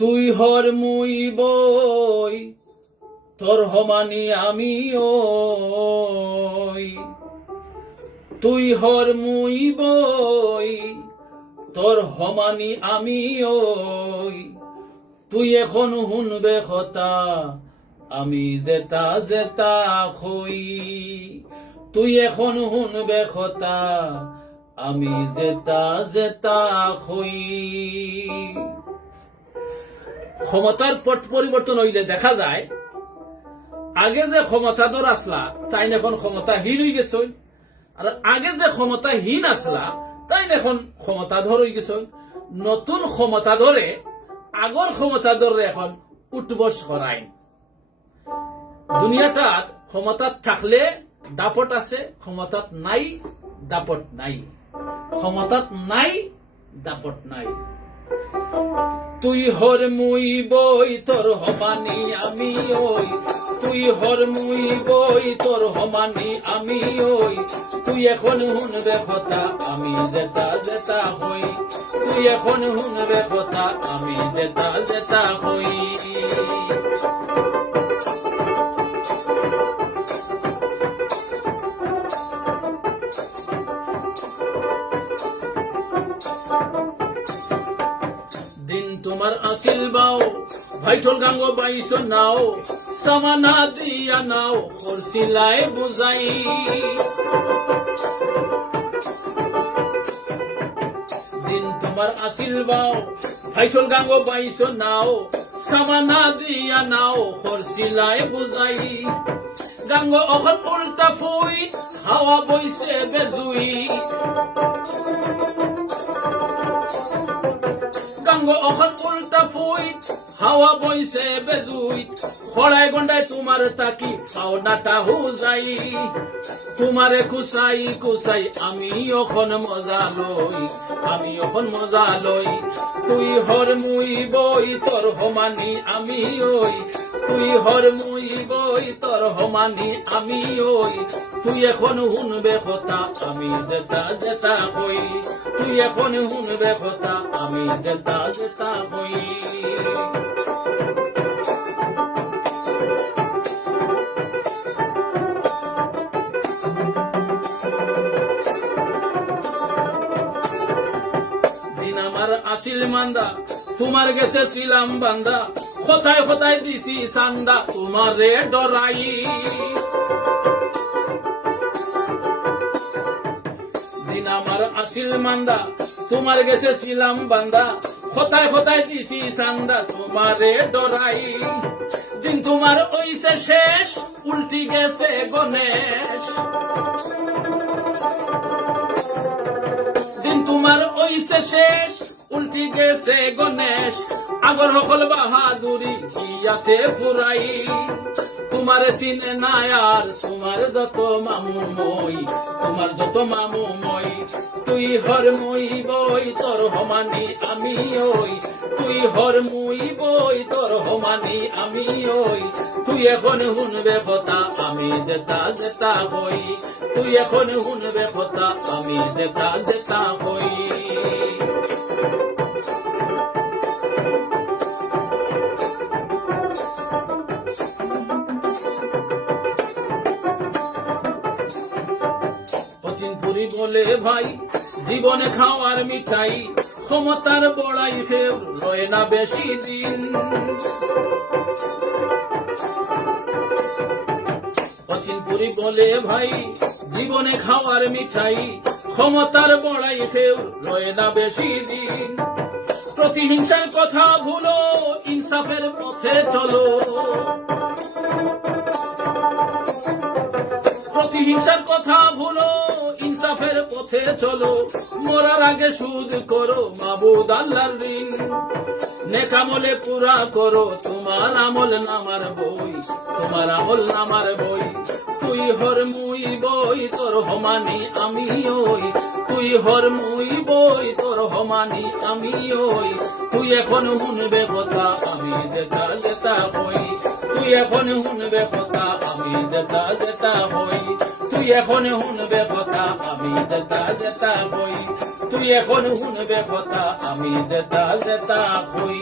তুই হর মুই বই তোর হমানি আমি ওই। তুই হর মুই বই তোর হমানি আমি ওই। তুই এখন শুনবে কথা আমি জেতা জেতা হই। তুই এখন শুনবে কথা আমি জেতা জেতা হই। ক্ষমতার পট পরিবর্তন হইলে দেখা যায় আগে যে ক্ষমতাধর আসলা তাই এখন ক্ষমতাহীন হয়ে গেছে, আর আগে যে ক্ষমতাহীন আসলা তাই এখন ক্ষমতাধর হয়ে গেছে। নতুন ক্ষমতাধরে আগর ক্ষমতাধরে এখন উঠবস করায়। দুনিয়াটাত ক্ষমতাত থাকলে দাপট আছে, ক্ষমতাত নাই দাপট নাই। ক্ষমতাত নাই দাপট নাই। তুই হর মুই বই তোর হমানি আমি ওই। তুই হর মুই বই তোর হমানি আমি ওই। তুই এখন শুনবে কথা আমি জেতা জেতা হই। তুই এখন শুনবে কথা আমি জেতা জেতা হই। দিন তোমার আসিল বাও ভাইঠল গাঙ্গ বাইশ নাও সামানা দিয়া নাও খরসিলায় বুঝাই। দিন তোমার আসিল বাও ভাইঠল গাঙ্গ বাইশ নাও সামানা দিয়া নাও খরসিলায় বুঝাই। গাঙ্গ অখন উল্টা ফুই হাওয়া বইছে বেজুই। গাঙ্গ অখন উল্টা ফুই হাওয়া বইছে বেজুই। খড়াই গন্ডায় তোমার তাকি পাওনাটা হুজাই। তোমারে কুসাই কুসাই আমি অখন মজা লই, আমি অখন মজা লই। তুই হর মুই বই তোর হমানি আমি ওই। তুই হর মুই বই তোর হমানি আমি ওই। তুই এখন শুনবে কথা আমি জেতা জেতা হই। তুই এখন শুনবে কথা আমি জেতা জেতা হই। দিন আমার আসিল মান্দা তোমার গেছে ছিলাম বান্দা। কোথায় কোথায় দিছি সান্দা তোমারে ডরাই। দিন আমার আসিল মান্দা তোমার গেছে ছিলাম বান্দা। কোথায় কোথায় দিছি সান্দা তোমারে ডরাই। দিন তোমার ওইসে শেষ উল্টি গেছে গণেশ। দিন তোমার ওইসে শেষ উল্টি গেছে গণেশ। আগর হকল বাহাদুরি আছে ফুরাই। তোমার সিনে নাই আর তোমার যত মামু মই, তোমার যত মামু মই। তুই হর মুই বই তোর হমানি আমি ওই। তুই হর মুই বই তোর হমানি আমি ওই। তুই এখন শুনবে কথা আমি জেতা জেতা হই। তুই এখন শুনবে কথা আমি জেতা জেতা হই। পুরি বলে ভাই জীবনে খাওয়ার মিঠাই, ক্ষমতার বড়াই খেউ রয়ে না বেশি দিন। পুরি বলে ভাই জীবনে খাওয়ার মিঠাই, ক্ষমতার বড়াই খেউ রয়ে না বেশি দিন। প্রতিহিংসার কথা ভুলো ইনসাফের পথে চলো। প্রতিহিংসার কথা ভুলো ইনসাফের পথে চলো। মরার আগে সুদ করো মাবুদ আল্লাহর ঋণ। নেকামলে পুরা করো তোমার আমল নামার বই, তোমার আমল নামার বই। তুই হর মুই বই তোর হমানি আমি ওই। তুই হর মুই বই তোর হমানি আমি ওই। তুই এখন শুনবে কথা আমি জেতা জেতা হই। তুই এখন শুনবে কথা আমি জেতা জেতা হই। তুই এখন শুনবে কথা আমি জেতা জেতা হই। তুই এখন শুনবে কথা আমি জেতা জেতা হই।